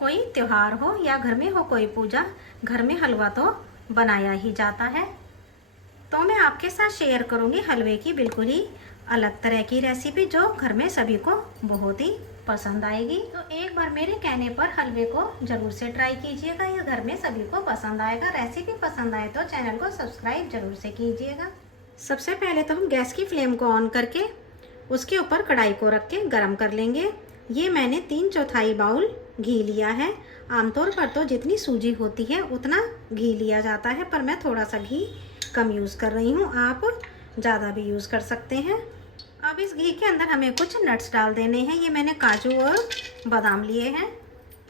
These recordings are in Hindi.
कोई त्योहार हो या घर में हो कोई पूजा, घर में हलवा तो बनाया ही जाता है। तो मैं आपके साथ शेयर करूंगी हलवे की बिल्कुल ही अलग तरह की रेसिपी जो घर में सभी को बहुत ही पसंद आएगी। तो एक बार मेरे कहने पर हलवे को जरूर से ट्राई कीजिएगा, यह घर में सभी को पसंद आएगा। रेसिपी पसंद आए तो चैनल को सब्सक्राइब जरूर से कीजिएगा। सबसे पहले तो हम गैस की फ्लेम को ऑन करके उसके ऊपर कढ़ाई को रख के गरम कर लेंगे। ये मैंने 3/4 बाउल घी लिया है। आमतौर पर तो जितनी सूजी होती है उतना घी लिया जाता है, पर मैं थोड़ा सा घी कम यूज़ कर रही हूँ, आप ज़्यादा भी यूज़ कर सकते हैं। अब इस घी के अंदर हमें कुछ नट्स डाल देने हैं। ये मैंने काजू और बादाम लिए हैं,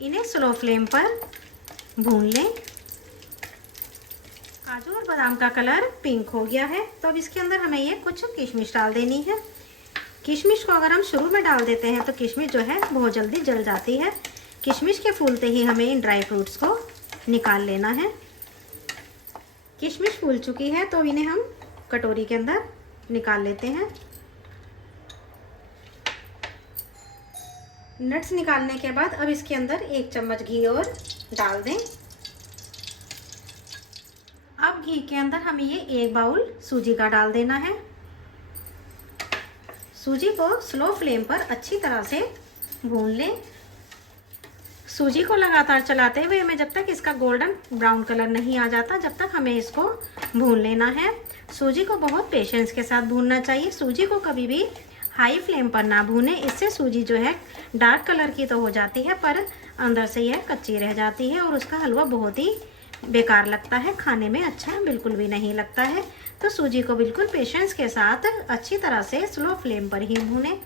इन्हें स्लो फ्लेम पर भून लें। काजू और बादाम का कलर पिंक हो गया है, तो अब इसके अंदर हमें ये कुछ किशमिश डाल देनी है। किशमिश को अगर हम शुरू में डाल देते हैं तो किशमिश जो है बहुत जल्दी जल जाती है। किशमिश के फूलते ही हमें इन ड्राई फ्रूट्स को निकाल लेना है। किशमिश फूल चुकी है तो इन्हें हम कटोरी के अंदर निकाल लेते हैं। नट्स निकालने के बाद अब इसके अंदर 1 चम्मच घी और डाल दें। अब घी के अंदर हमें ये 1 बाउल सूजी का डाल देना है। सूजी को स्लो फ्लेम पर अच्छी तरह से भून लें। सूजी को लगातार चलाते हुए हमें जब तक इसका गोल्डन ब्राउन कलर नहीं आ जाता, जब तक हमें इसको भून लेना है। सूजी को बहुत पेशेंस के साथ भूनना चाहिए। सूजी को कभी भी हाई फ्लेम पर ना भूनें, इससे सूजी जो है डार्क कलर की तो हो जाती है पर अंदर से यह कच्ची रह जाती है और उसका हलवा बहुत ही बेकार लगता है, खाने में अच्छा बिल्कुल भी नहीं लगता है। तो सूजी को बिल्कुल पेशेंस के साथ अच्छी तरह से स्लो फ्लेम पर ही भूनें।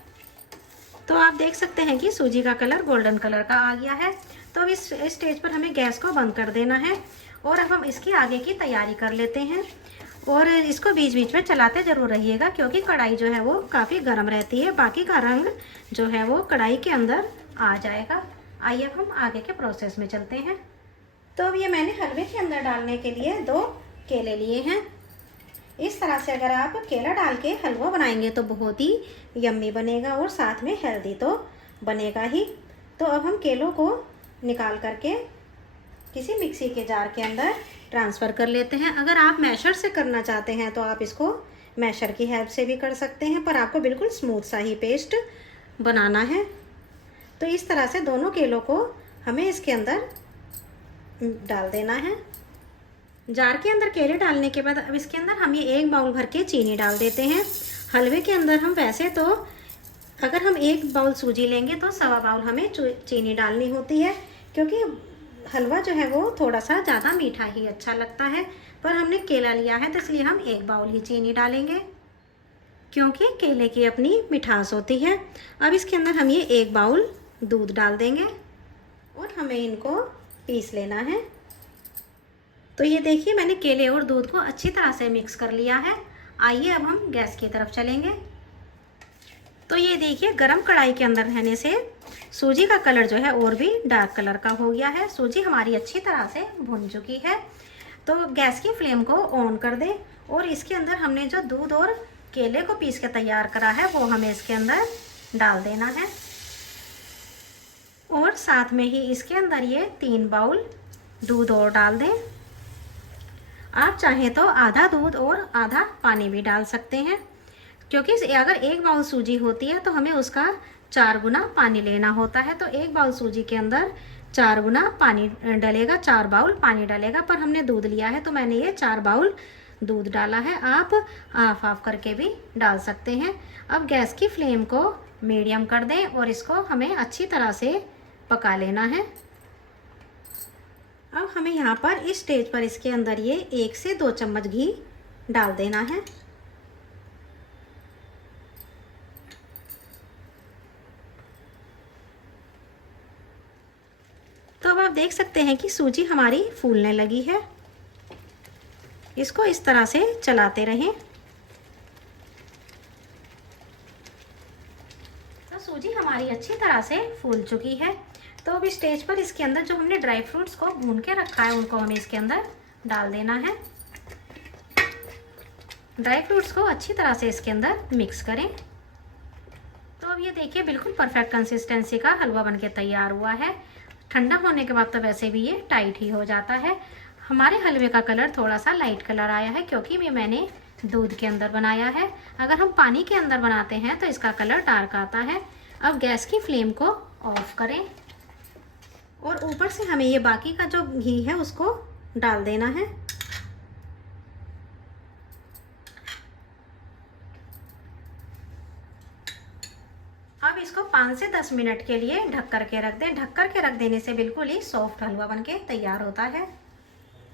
तो आप देख सकते हैं कि सूजी का कलर गोल्डन कलर का आ गया है। तो अब इस स्टेज पर हमें गैस को बंद कर देना है और अब हम इसकी आगे की तैयारी कर लेते हैं। और इसको बीच बीच में चलाते ज़रूर रहिएगा क्योंकि कढ़ाई जो है वो काफ़ी गर्म रहती है, बाकी का रंग जो है वो कढ़ाई के अंदर आ जाएगा। आइए अब हम आगे के प्रोसेस में चलते हैं। तो अब ये मैंने हलवे के अंदर डालने के लिए 2 केले लिए हैं। इस तरह से अगर आप केला डाल के हलवा बनाएंगे तो बहुत ही यम्मी बनेगा और साथ में हेल्दी तो बनेगा ही। तो अब हम केलों को निकाल करके किसी मिक्सी के जार के अंदर ट्रांसफ़र कर लेते हैं। अगर आप मैशर से करना चाहते हैं तो आप इसको मैशर की हेल्प से भी कर सकते हैं, पर आपको बिल्कुल स्मूथ सा ही पेस्ट बनाना है। तो इस तरह से दोनों केलों को हमें इसके अंदर डाल देना है। जार के अंदर केले डालने के बाद अब इसके अंदर हम ये 1 बाउल भर के चीनी डाल देते हैं। हलवे के अंदर हम वैसे तो अगर हम 1 बाउल सूजी लेंगे तो 1/4 बाउल हमें चीनी डालनी होती है, क्योंकि हलवा जो है वो थोड़ा सा ज़्यादा मीठा ही अच्छा लगता है। पर हमने केला लिया है तो इसलिए हम 1 बाउल ही चीनी डालेंगे, क्योंकि केले की अपनी मिठास होती है। अब इसके अंदर हम ये 1 बाउल दूध डाल देंगे और हमें इनको पीस लेना है। तो ये देखिए मैंने केले और दूध को अच्छी तरह से मिक्स कर लिया है। आइए अब हम गैस की तरफ चलेंगे। तो ये देखिए गरम कढ़ाई के अंदर रहने से सूजी का कलर जो है और भी डार्क कलर का हो गया है। सूजी हमारी अच्छी तरह से भुन चुकी है। तो गैस की फ्लेम को ऑन कर दें और इसके अंदर हमने जो दूध और केले को पीस के तैयार करा है वो हमें इसके अंदर डाल देना है। और साथ में ही इसके अंदर ये 3 बाउल दूध और डाल दें। आप चाहें तो आधा दूध और आधा पानी भी डाल सकते हैं, क्योंकि अगर 1 बाउल सूजी होती है तो हमें उसका 4 गुना पानी लेना होता है। तो 1 बाउल सूजी के अंदर 4 गुना पानी डलेगा, 4 बाउल पानी डलेगा। पर हमने दूध लिया है तो मैंने ये 4 बाउल दूध डाला है। आप हाफ हाफ करके भी डाल सकते हैं। अब गैस की फ्लेम को मीडियम कर दें और इसको हमें अच्छी तरह से पका लेना है। अब हमें यहाँ पर इस स्टेज पर इसके अंदर ये 1 से 2 चम्मच घी डाल देना है। तो अब आप देख सकते हैं कि सूजी हमारी फूलने लगी है। इसको इस तरह से चलाते रहें। तो सूजी हमारी अच्छी तरह से फूल चुकी है। तो अब इस स्टेज पर इसके अंदर जो हमने ड्राई फ्रूट्स को भून के रखा है उनको हमें इसके अंदर डाल देना है। ड्राई फ्रूट्स को अच्छी तरह से इसके अंदर मिक्स करें। तो अब ये देखिए बिल्कुल परफेक्ट कंसिस्टेंसी का हलवा बनके तैयार हुआ है। ठंडा होने के बाद तो वैसे भी ये टाइट ही हो जाता है। हमारे हलवे का कलर थोड़ा सा लाइट कलर आया है क्योंकि ये मैंने दूध के अंदर बनाया है। अगर हम पानी के अंदर बनाते हैं तो इसका कलर डार्क आता है। अब गैस की फ्लेम को ऑफ करें और ऊपर से हमें ये बाकी का जो घी है उसको डाल देना है। अब इसको 5 से 10 मिनट के लिए ढक कर के रख दें। ढक कर के रख देने से बिल्कुल ही सॉफ्ट हलवा बनके तैयार होता है।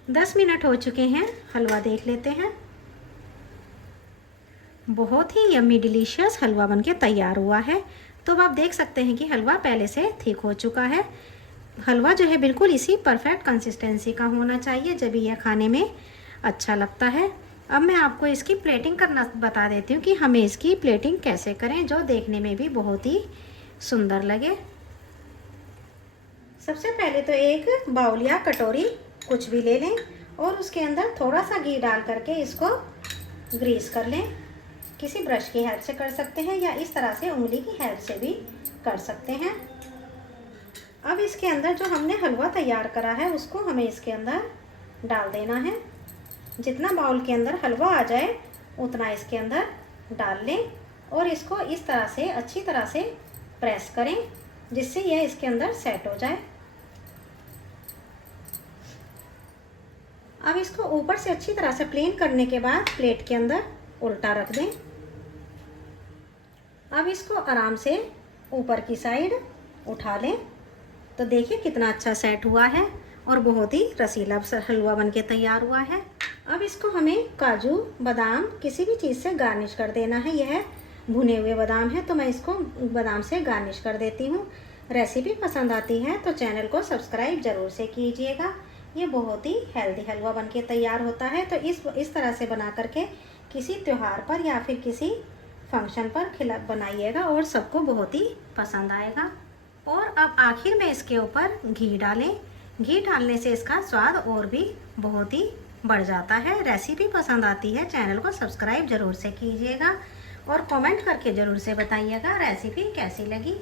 10 मिनट हो चुके हैं, हलवा देख लेते हैं। बहुत ही यम्मी डिलीशियस हलवा बनके तैयार हुआ है। तो अब आप देख सकते हैं कि हलवा पहले से थिक हो चुका है। हलवा जो है बिल्कुल इसी परफेक्ट कंसिस्टेंसी का होना चाहिए, जब यह खाने में अच्छा लगता है। अब मैं आपको इसकी प्लेटिंग करना बता देती हूँ कि हमें इसकी प्लेटिंग कैसे करें जो देखने में भी बहुत ही सुंदर लगे। सबसे पहले तो एक बाउल या कटोरी कुछ भी ले लें और उसके अंदर थोड़ा सा घी डाल करके इसको ग्रीस कर लें। किसी ब्रश की हेल्प से कर सकते हैं या इस तरह से उंगली की हेल्प से भी कर सकते हैं। अब इसके अंदर जो हमने हलवा तैयार करा है उसको हमें इसके अंदर डाल देना है। जितना बाउल के अंदर हलवा आ जाए उतना इसके अंदर डाल लें और इसको इस तरह से अच्छी तरह से प्रेस करें जिससे यह इसके अंदर सेट हो जाए। अब इसको ऊपर से अच्छी तरह से प्लेन करने के बाद प्लेट के अंदर उल्टा रख दें। अब इसको आराम से ऊपर की साइड उठा लें तो देखिए कितना अच्छा सेट हुआ है और बहुत ही रसीला हलवा बनके तैयार हुआ है। अब इसको हमें काजू बादाम किसी भी चीज़ से गार्निश कर देना है। यह भुने हुए बादाम है तो मैं इसको बादाम से गार्निश कर देती हूँ। रेसिपी पसंद आती है तो चैनल को सब्सक्राइब ज़रूर से कीजिएगा। ये बहुत ही हेल्दी हलवा बनके तैयार होता है तो इस तरह से बना करके किसी त्यौहार पर या फिर किसी फंक्शन पर बनाइएगा और सबको बहुत ही पसंद आएगा। और अब आखिर में इसके ऊपर घी डालें। घी डालने से इसका स्वाद और भी बहुत ही बढ़ जाता है। रेसिपी पसंद आती है चैनल को सब्सक्राइब ज़रूर से कीजिएगा और कमेंट करके ज़रूर से बताइएगा रेसिपी कैसी लगी।